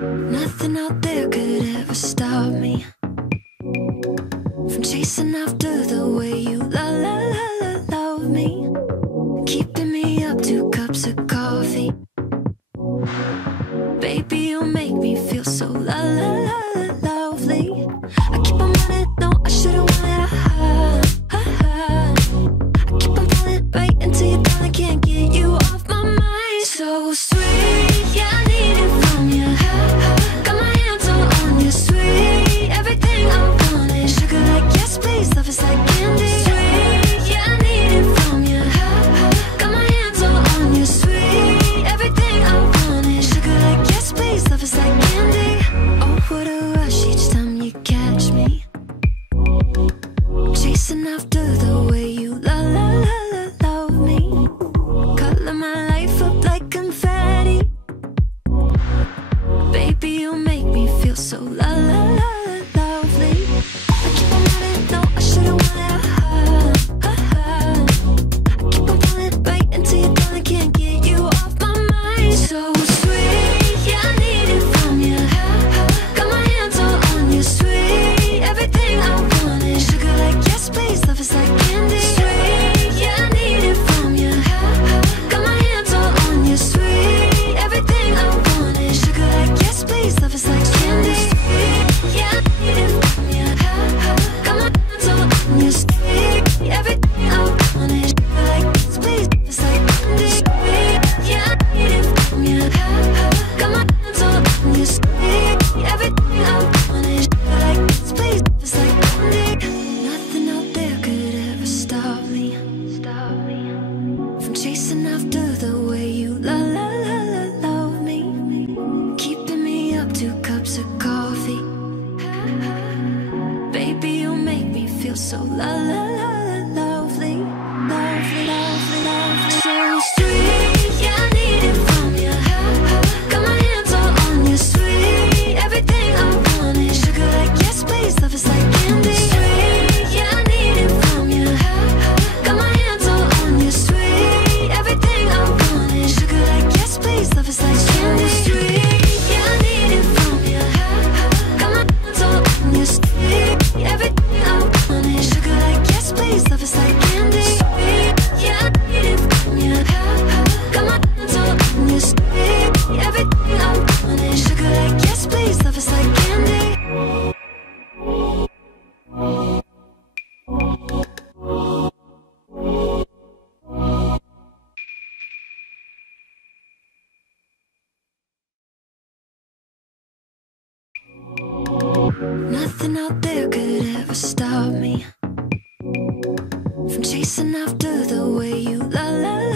Nothing out there could ever stop me from chasing after the way you love me, keeping me up 2 cups of coffee. Baby, you make me feel so lovely. I keep on running, no, I shouldn't want it. I keep on falling right into your thought, I can't get you off my mind. So sweet, yeah, I need it from you. Got my hands all on you, sweet. Everything I want is sugar like yes, please. Love is like candy. Sweet, yeah, I need it from you. Got my hands all on you, sweet. Everything I want is sugar like yes, please. Love is like candy. Oh, what a rush each time you catch me chasing after the way you love me. Color my life up like confetti. Baby, you make me feel so lovely. I keep on running, no, I shouldn't want it. I keep on falling right into your thought, I can't get you off my mind. So sweet, yeah, I need it from you. Got my hands all on you, sweet. Everything I want is sugar like yes, please. Love is like candy. Sweet, yeah, I need it from you. Got my hands all on you, sweet. Everything I want is sugar like yes, please. Love is like candy. Sweet, yeah, I need it from you. Got my hands all on you, sweet. Everything I want is sugar like yes, please. Love is like candy. Sweet, yeah, I need it from you. Got my hands all on you, sweet. Everything I want is sugar like yes, please. Love is like candy. Nothing out there could ever stop me from chasing after the way you love me, keeping me up 2 cups of coffee. Baby, you make me feel so lovely. So sweet, yeah, I need it from you. Got my hands all on you, sweet. Everything I want is sugar like yes, please. Love is like candy. Sweet, yeah, I need it from you. Got my hands all on you, sweet. Everything I want is sugar like yes, please. Love is like candy. Sweet, yeah, I need it from you. Got my hands all on you, sweet. Everything I want is sugar like yes, please. Love is like candy. Sweet, yeah, I need it from you. Got my hands all on you, sweet. Everything I want is sugar like yes, please. Love is like candy. Nothing out there could ever stop me from chasing after the way you love